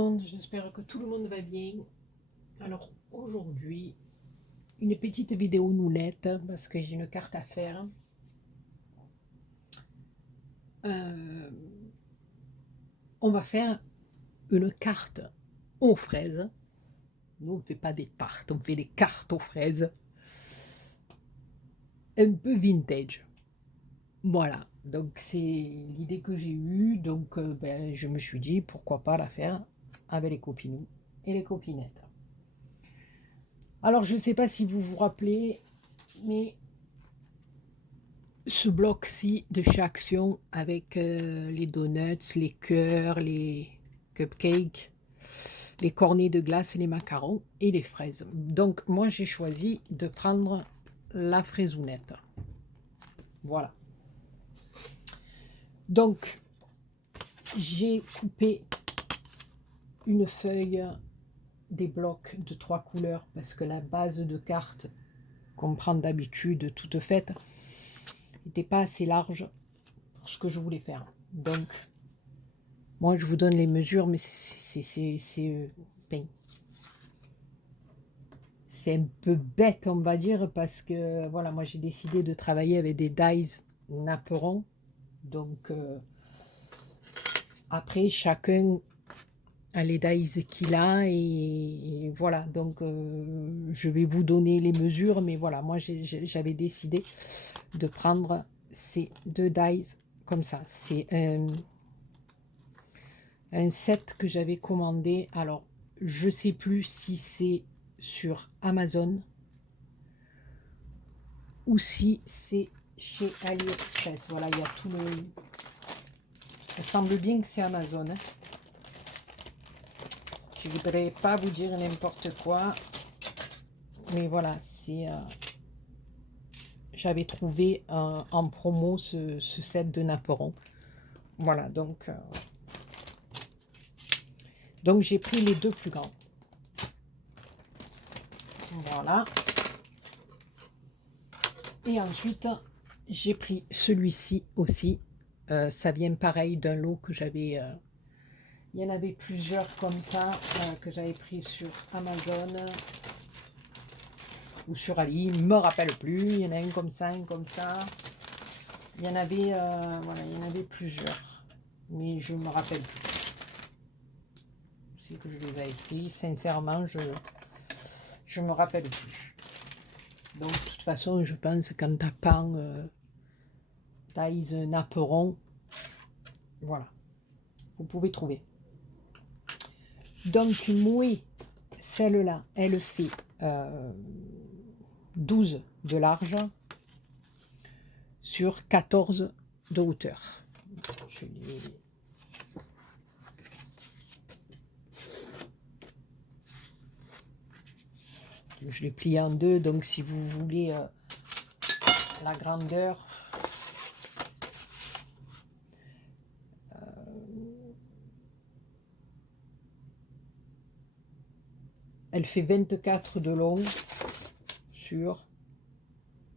monde, j'espère que tout le monde va bien. Alors aujourd'hui, une petite vidéo nounette parce que j'ai une carte à faire. Euh, on va faire une carte aux fraises. Nous on ne fait pas des tartes, on fait des cartes aux fraises. Un peu vintage. Voilà, donc c'est l'idée que j'ai eue. Donc je me suis dit pourquoi pas la faire avec les copinous et les copinettes. Alors je ne sais pas si vous vous rappelez, mais ce bloc-ci de chez Action avec les donuts, les cœurs, les cupcakes, les cornets de glace, les macarons et les fraises. Donc moi j'ai choisi de prendre la fraisounette. Voilà. Donc j'ai coupé une feuille des blocs de 3 couleurs parce que la base de carte qu'on prend d'habitude toute faite n'était pas assez large pour ce que je voulais faire. Donc moi, je vous donne les mesures, mais c'est un peu bête, on va dire, parce que, voilà, moi, j'ai décidé de travailler avec des dies napperons. Donc, après, chacun a les dies qu'il a, et voilà. Donc, je vais vous donner les mesures, mais voilà, moi, j'avais décidé de prendre ces deux dies comme ça. C'est un set que j'avais commandé. Alors, je sais plus si c'est sur Amazon ou si c'est chez AliExpress. Voilà, il y a tout le... Il semble bien que c'est Amazon. Hein. Je voudrais pas vous dire n'importe quoi. Mais voilà, c'est... j'avais trouvé en promo ce set de Naperon. Voilà, donc j'ai pris les deux plus grands. Voilà. Et ensuite, j'ai pris celui-ci aussi. Ça vient pareil d'un lot que j'avais... il y en avait plusieurs comme ça que j'avais pris sur Amazon ou sur Ali. Je ne me rappelle plus. Il y en a un comme ça, un comme ça. Il y en avait, voilà, il y en avait plusieurs. Mais je ne me rappelle plus. C'est que je les avais pris. Sincèrement, je ne me rappelle plus. Donc, de toute façon, je pense qu'en tapant Thaïs Naperon, voilà, vous pouvez trouver. Donc, moi, celle-là, elle fait 12 de large sur 14 de hauteur. Je l'ai plié en deux, donc si vous voulez la grandeur, elle fait 24 de long sur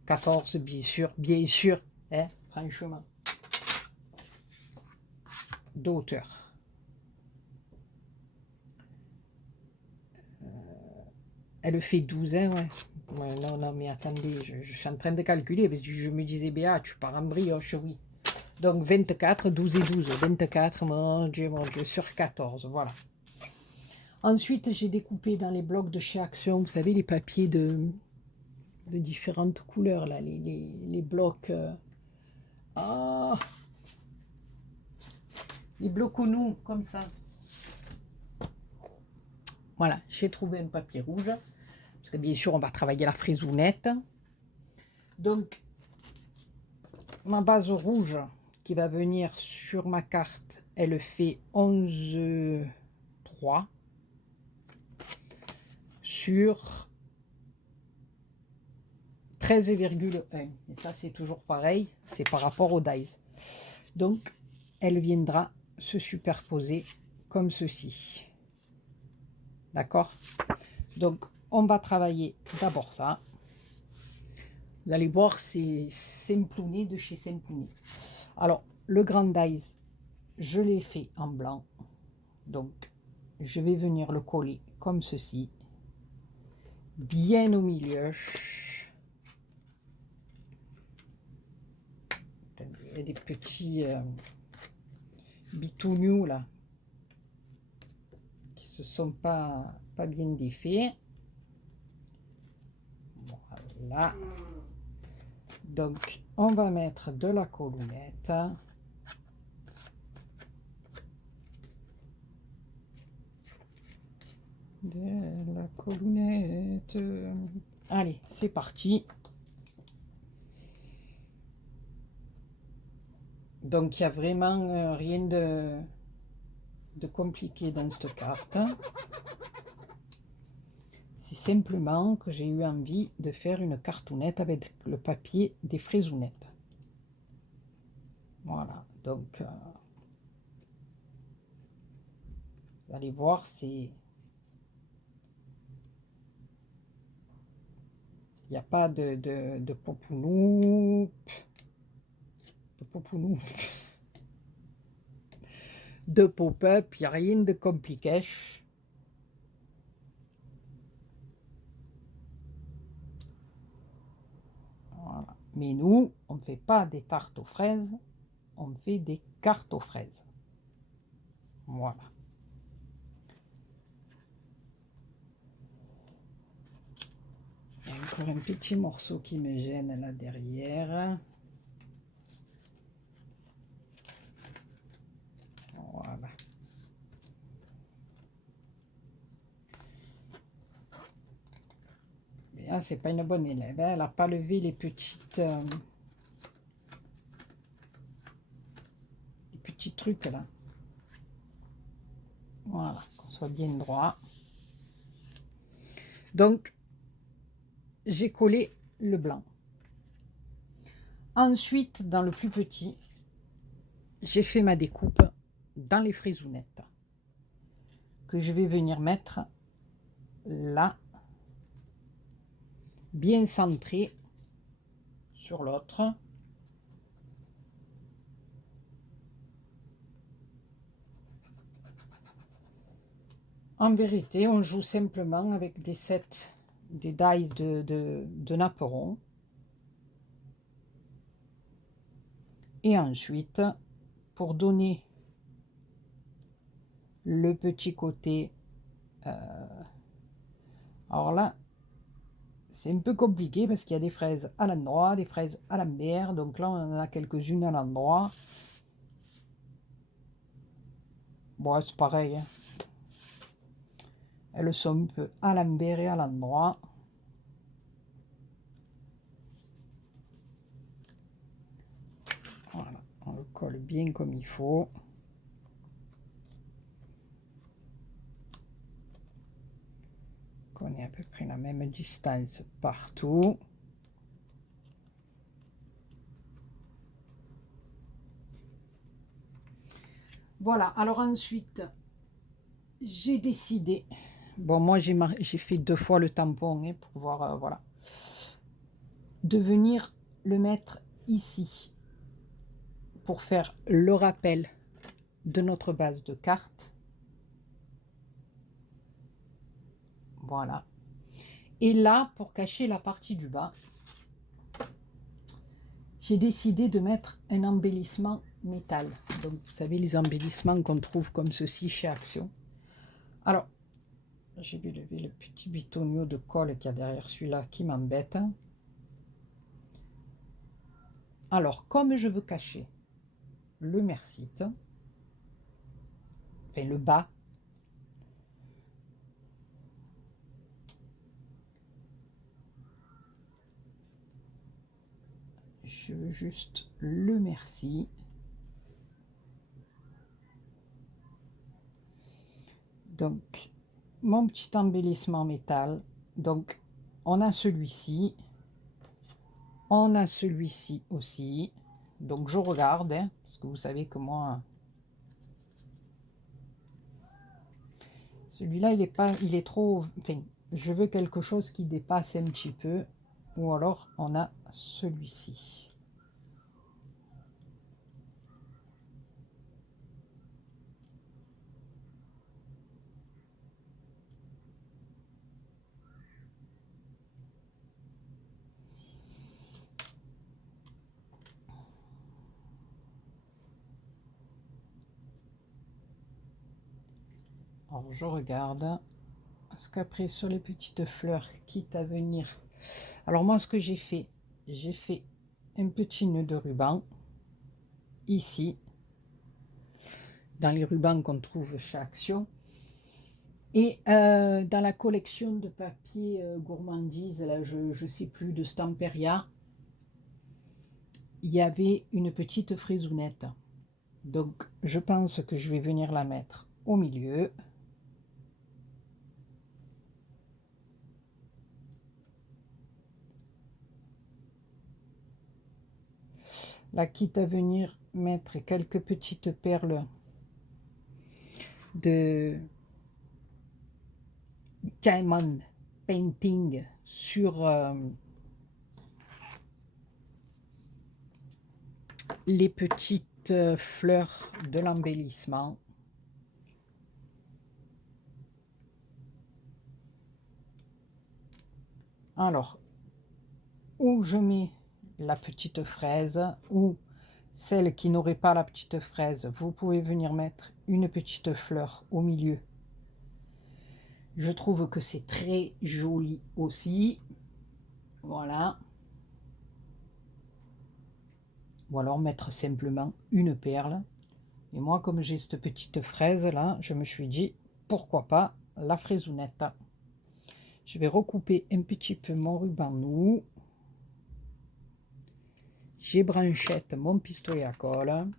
14, bien sûr, hein, franchement, de hauteur. Elle fait 12, hein, ouais. Ouais, non, mais attendez, je suis en train de calculer, parce que je me disais, Béa, tu pars en brioche, oui. Donc 24, 12 et 12, 24, mon Dieu, sur 14, voilà. Ensuite, j'ai découpé dans les blocs de chez Action, vous savez, les papiers de différentes couleurs, là, les blocs... les blocs nous comme ça. Voilà, j'ai trouvé un papier rouge, parce que bien sûr, on va travailler la fraisounette. Donc, ma base rouge qui va venir sur ma carte, elle fait 11,3 sur 13,1. Et ça, c'est toujours pareil, c'est par rapport au dies. Donc, elle viendra se superposer comme ceci. D'accord? Donc, on va travailler d'abord ça. Vous allez voir, c'est Semplouné de chez Semplouné. Alors, le grand dies, je l'ai fait en blanc. Donc, je vais venir le coller comme ceci, bien au milieu. Il y a des petits bitounious là qui se sont pas bien défaits. Voilà. Donc on va mettre de la colonnette. De la colonnette. Allez, c'est parti. Donc il n'y a vraiment rien de compliqué dans cette carte. C'est simplement que j'ai eu envie de faire une cartoonnette avec le papier des fraisonnettes. Voilà, donc vous allez voir, c'est... Il n'y a pas de popounou, de pop-up, il n'y a rien de compliqué. Voilà. Mais nous, on ne fait pas des tartes aux fraises, on fait des cartes aux fraises. Voilà. Il y a encore un petit morceau qui me gêne là derrière. Voilà. Mais là, c'est pas une bonne élève. Elle n'a pas levé les petits trucs là. Voilà, qu'on soit bien droit. Donc, j'ai collé le blanc. Ensuite, dans le plus petit, j'ai fait ma découpe dans les fraisonnettes que je vais venir mettre là, bien centré sur l'autre. En vérité, on joue simplement avec des sets, des dies de napperon. Et ensuite, pour donner le petit côté, alors là, c'est un peu compliqué parce qu'il y a des fraises à l'endroit, des fraises à l'envers. Donc là, on en a quelques-unes à l'endroit. Bon, c'est pareil. Hein. Elles sont un peu à l'envers et à l'endroit. Voilà, on le colle bien comme il faut. Qu'on ait à peu près la même distance partout. Voilà, alors ensuite, j'ai décidé... Bon, moi, j'ai fait 2 fois le tampon hein, pour voir, voilà. De venir le mettre ici pour faire le rappel de notre base de cartes. Voilà. Et là, pour cacher la partie du bas, j'ai décidé de mettre un embellissement métal. Donc, vous savez, les embellissements qu'on trouve comme ceci chez Action. Alors, j'ai vais lever le petit bitonio de colle qu'il y a derrière celui-là qui m'embête. Alors, comme je veux cacher le mercite, enfin le bas, je veux juste le merci. Donc, mon petit embellissement métal. Donc, on a celui-ci. On a celui-ci aussi. Donc, je regarde, hein, parce que vous savez que moi... Celui-là, il est trop... Enfin, je veux quelque chose qui dépasse un petit peu. Ou alors, on a celui-ci. Alors je regarde. Parce qu'après sur les petites fleurs, quitte à venir. Alors moi ce que j'ai fait un petit nœud de ruban ici, dans les rubans qu'on trouve chez Action. Et dans la collection de papier gourmandise, là je sais plus, de Stamperia, il y avait une petite fraisounette. Donc je pense que je vais venir la mettre au milieu. Là, quitte à venir mettre quelques petites perles de diamond painting sur les petites fleurs de l'embellissement. Alors, où je mets la petite fraise, ou celle qui n'aurait pas la petite fraise, vous pouvez venir mettre une petite fleur au milieu. Je trouve que c'est très joli aussi. Voilà. Ou alors mettre simplement une perle. Et moi, comme j'ai cette petite fraise là, je me suis dit, pourquoi pas la fraisounette. Je vais recouper un petit peu mon ruban nou. J'ébranchette mon pistolet à colle.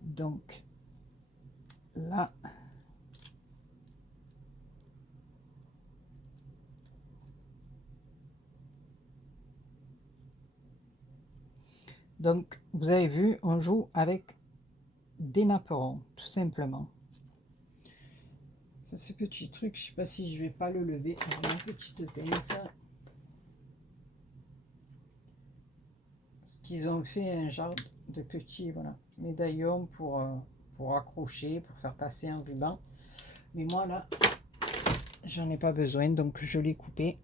Donc là, donc vous avez vu, on joue avec des napperons, tout simplement. Ça, ce petit truc, je sais pas si je vais pas le lever avec ma petite pince. Parce qu'ils ont fait un genre de petits, voilà, médaillons pour accrocher, pour faire passer un ruban. Mais moi là, j'en ai pas besoin, donc je l'ai coupé.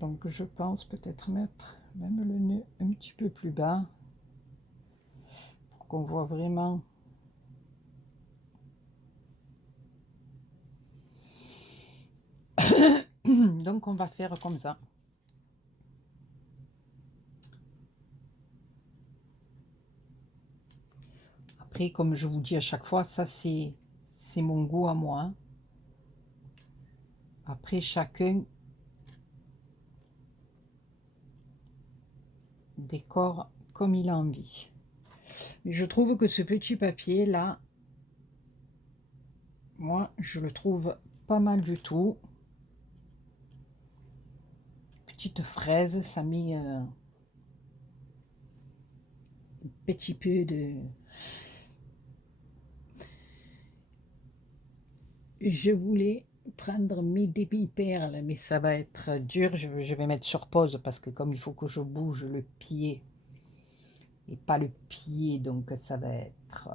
Donc je pense peut-être mettre même le nœud un petit peu plus bas pour qu'on voit vraiment. Donc on va faire comme ça. Après, comme je vous dis à chaque fois, ça c'est mon goût à moi. Après, chacun décore comme il a envie. Mais je trouve que ce petit papier là, moi je le trouve pas mal du tout. Petite fraise, ça met un petit peu de... Je voulais prendre mes demi-perles, mais ça va être dur. Je vais mettre sur pause parce que comme il faut que je bouge le pied et pas le pied, donc ça va être...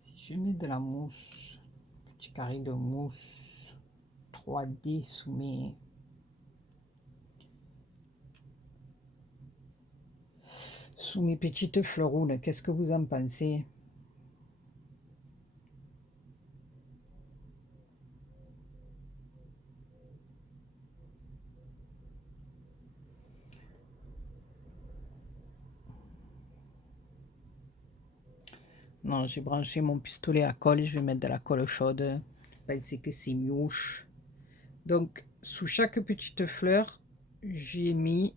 si je mets de la mousse, petit carré de mousse 3D sous mes petites fleuroules, qu'est-ce que vous en pensez? Non, j'ai branché mon pistolet à colle, je vais mettre de la colle chaude. Je pense que c'est mieux. Donc, sous chaque petite fleur, j'ai mis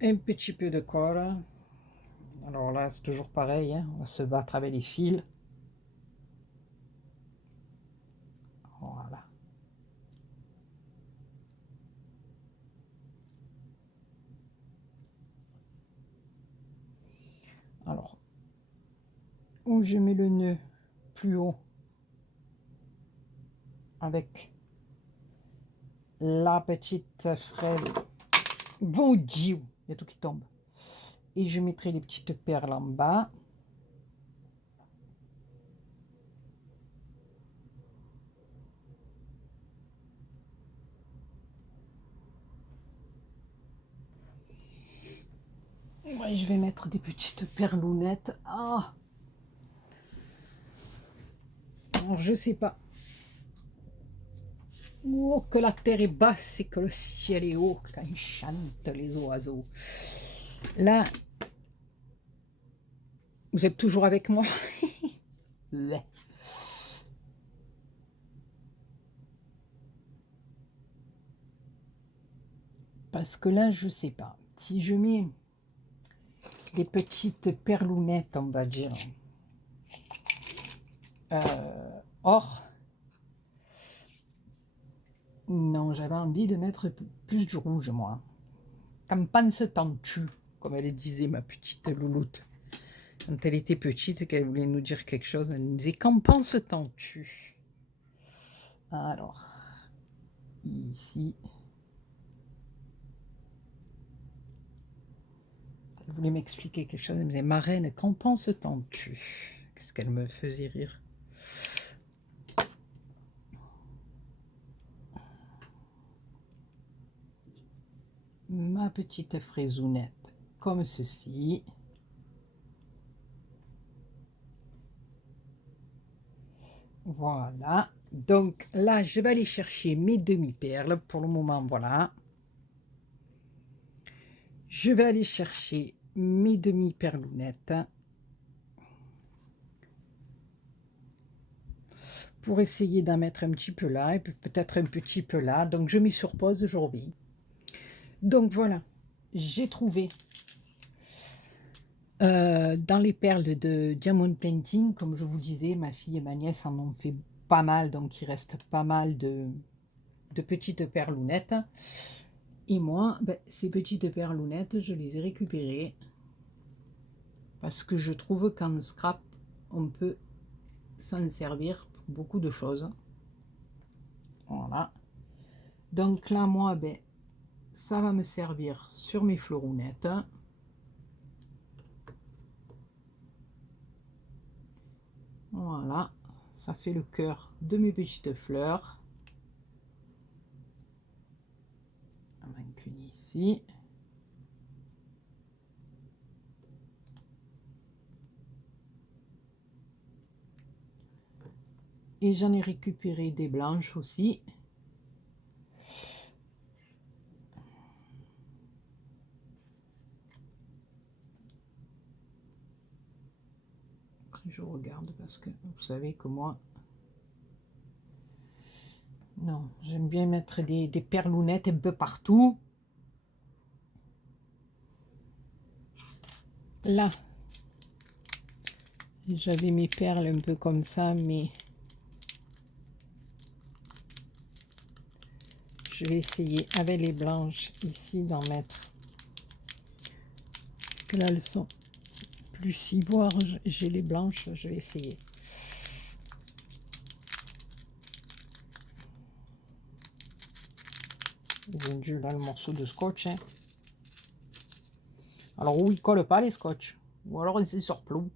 un petit peu de colle. Alors là, c'est toujours pareil, hein, on va se battre avec les fils. Voilà. Alors, où je mets le nœud plus haut avec la petite fraise. Bon Dieu, il y a tout qui tombe. Et je mettrai les petites perles en bas. Et je vais mettre des petites perlounettes. Ah, alors je sais pas. Oh, que la terre est basse et que le ciel est haut quand ils chantent les oiseaux. Là, vous êtes toujours avec moi? Ouais. Parce que là, je sais pas. Si je mets des petites perlounettes, on va dire, or, non, j'avais envie de mettre plus du rouge, moi. Qu'en penses-tu, comme elle disait, ma petite louloute. Quand elle était petite, qu'elle voulait nous dire quelque chose, elle nous disait, qu'en penses-tu? Alors, ici, elle voulait m'expliquer quelque chose, elle me disait, ma reine, qu'en penses-tu? Qu'est-ce qu'elle me faisait rire. Ma petite fraisounette, comme ceci. Voilà. Donc là, je vais aller chercher mes demi-perles. Pour le moment, voilà. Je vais aller chercher mes demi-perlounettes. Pour essayer d'en mettre un petit peu là, et peut-être un petit peu là. Donc je m'y surpose aujourd'hui. Donc voilà, j'ai trouvé dans les perles de Diamond Painting, comme je vous disais, ma fille et ma nièce en ont fait pas mal, donc il reste pas mal de petites perlounettes. Et moi, ben, ces petites perlounettes, je les ai récupérées parce que je trouve qu'en scrap, on peut s'en servir pour beaucoup de choses. Voilà. Donc là, moi, ben, ça va me servir sur mes fleurounettes. Voilà, ça fait le cœur de mes petites fleurs. On va incliner ici. Et j'en ai récupéré des blanches aussi. Je regarde parce que vous savez que moi, non, j'aime bien mettre des perlounettes un peu partout. Là, j'avais mes perles un peu comme ça, mais je vais essayer avec les blanches ici d'en mettre. Parce que là, elles sont plus ivoires. J'ai les blanches, je vais essayer. Vendu là le morceau de scotch. Hein. Alors, où il colle pas les scotch, ou alors c'est sur plomb.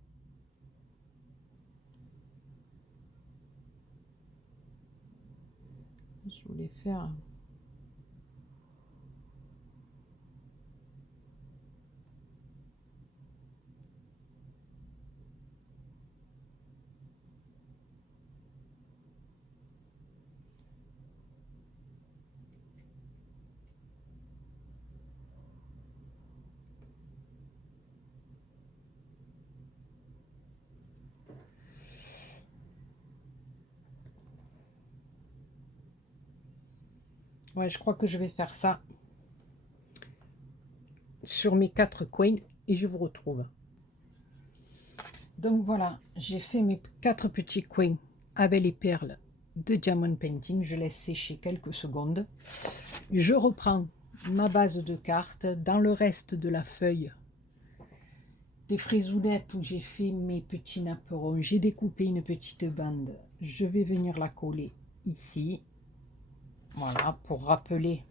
Je voulais faire. Ouais, je crois que je vais faire ça sur mes 4 coins et je vous retrouve. Donc voilà, j'ai fait mes 4 petits coins avec les perles de Diamond Painting. Je laisse sécher quelques secondes. Je reprends ma base de cartes. Dans le reste de la feuille des fraisounettes où j'ai fait mes petits napperons, j'ai découpé une petite bande. Je vais venir la coller ici. Voilà, pour rappeler,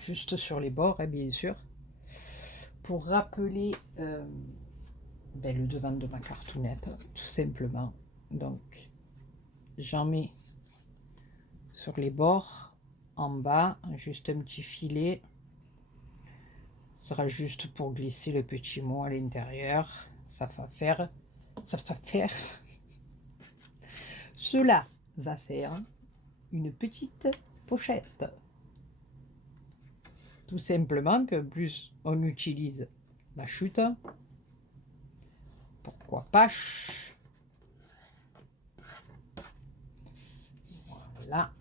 juste sur les bords, hein, bien sûr, pour rappeler ben, le devant de ma cartoonette, tout simplement. Donc, j'en mets sur les bords, en bas, juste un petit filet. Ce sera juste pour glisser le petit mot à l'intérieur. Ça va faire... Cela va faire une petite pochette. Tout simplement, que plus on utilise la chute, pourquoi pas. Voilà.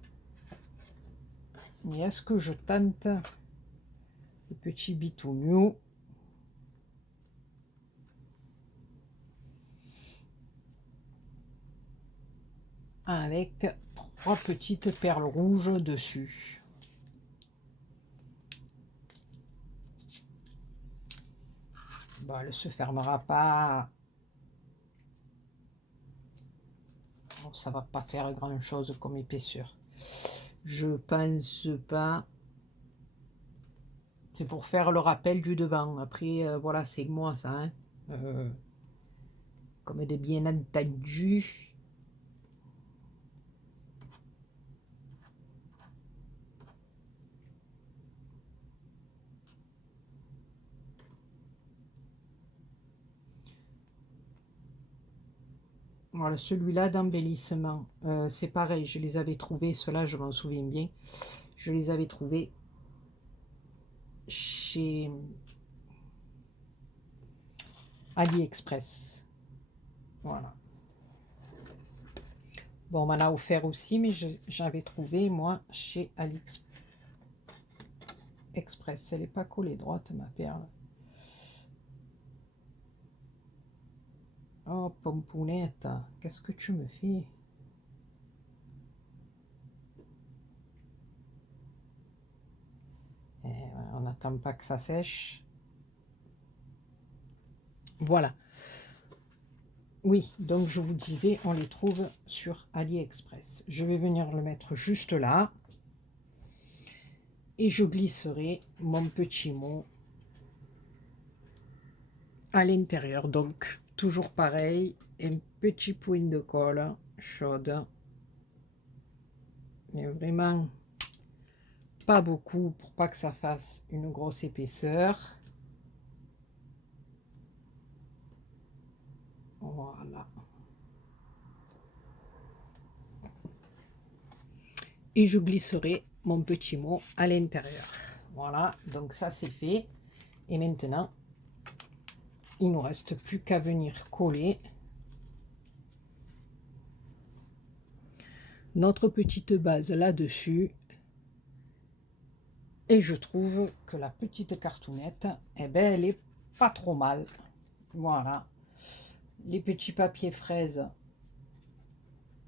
Mais est-ce que je tente le petit bitouniou avec 3 petites perles rouges dessus? Bon, elle ne se fermera pas. Bon, ça va pas faire grand chose comme épaisseur. Je pense pas. C'est pour faire le rappel du devant. Après, voilà, c'est moi ça. Hein. Comme des bien entendu. Voilà, celui-là d'embellissement, c'est pareil, je les avais trouvés, ceux-là je m'en souviens bien, je les avais trouvés chez AliExpress. Voilà. Bon, on m'en a offert aussi, mais j'avais trouvé, moi, chez AliExpress. Elle n'est pas collée droite, ma perle. Oh, pompounette, qu'est-ce que tu me fais? On n'attend pas que ça sèche. Voilà. Oui, donc je vous disais, on les trouve sur AliExpress. Je vais venir le mettre juste là. Et je glisserai mon petit mot à l'intérieur. Donc, toujours pareil, un petit point de colle chaude. Mais vraiment pas beaucoup pour pas que ça fasse une grosse épaisseur. Voilà. Et je glisserai mon petit mot à l'intérieur. Voilà, donc ça c'est fait. Et maintenant, il ne nous reste plus qu'à venir coller notre petite base là-dessus. Et je trouve que la petite cartoonette, eh ben, elle est pas trop mal. Voilà. Les petits papiers fraises,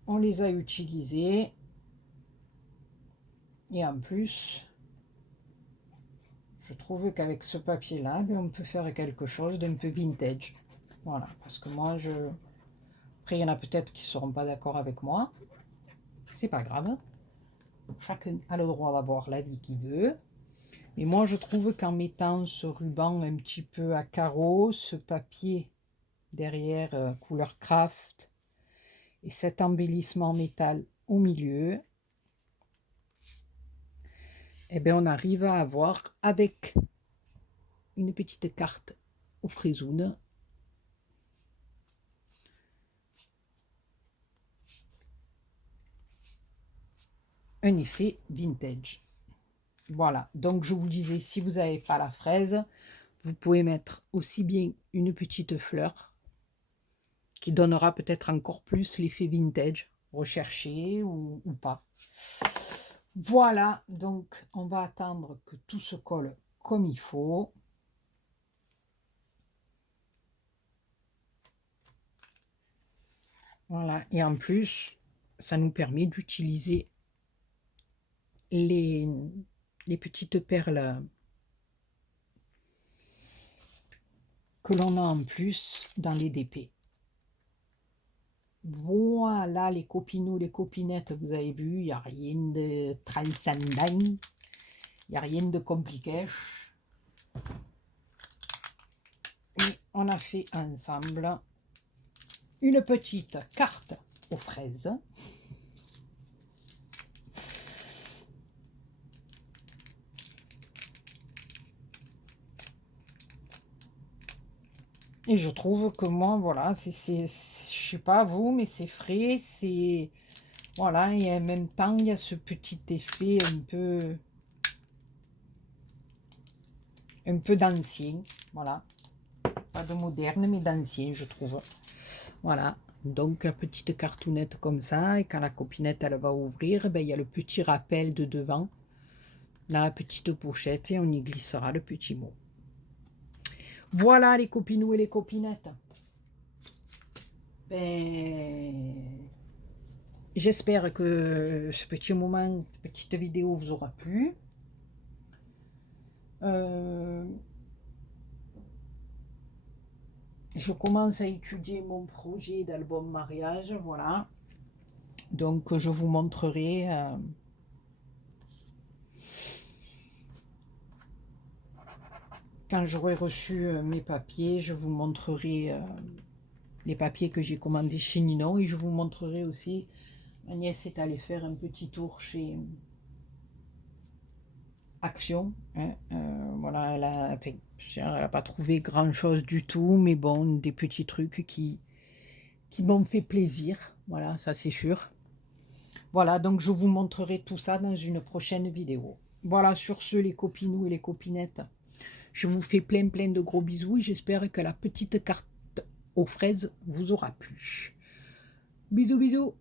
on les a utilisés. Et en plus, je trouve qu'avec ce papier-là, ben, on peut faire quelque chose d'un peu vintage. Voilà. Parce que moi, après, il y en a peut-être qui ne seront pas d'accord avec moi. C'est pas grave. Chacun a le droit d'avoir l'avis qu'il veut. Mais moi, je trouve qu'en mettant ce ruban un petit peu à carreaux, ce papier derrière couleur craft et cet embellissement métal au milieu, eh bien, on arrive à avoir avec une petite carte au fraisoune un effet vintage. Voilà, donc je vous disais, si vous n'avez pas la fraise, vous pouvez mettre aussi bien une petite fleur qui donnera peut-être encore plus l'effet vintage recherché ou pas. Voilà, donc on va attendre que tout se colle comme il faut. Voilà, et en plus, ça nous permet d'utiliser les petites perles que l'on a en plus dans les DP. Voilà les copinous, les copinettes, vous avez vu, il n'y a rien de transcendant, il n'y a rien de compliqué. Et on a fait ensemble une petite carte aux fraises. Et je trouve que moi, voilà, je sais pas vous, mais c'est frais, c'est... Voilà, et en même temps, il y a ce petit effet un peu d'ancien, voilà. Pas de moderne, mais d'ancien, je trouve. Voilà, donc une petite cartoonette comme ça, et quand la copinette, elle va ouvrir, ben, il y a le petit rappel de devant, dans la petite pochette, et on y glissera le petit mot. Voilà les copinous et les copinettes. Ben, j'espère que ce petit moment, cette petite vidéo vous aura plu. Je commence à étudier mon projet d'album mariage, voilà. Donc je vous montrerai quand j'aurai reçu mes papiers, je vous montrerai les papiers que j'ai commandés chez Ninon, et je vous montrerai aussi, ma nièce est allée faire un petit tour chez Action, hein, voilà, elle a pas trouvé grand chose du tout, mais bon, des petits trucs qui m'ont fait plaisir, voilà, ça c'est sûr. Voilà, donc je vous montrerai tout ça dans une prochaine vidéo. Voilà, sur ce, les copinous et les copinettes, je vous fais plein de gros bisous, et j'espère que la petite carte aux fraises vous aura plu. Bisous bisous.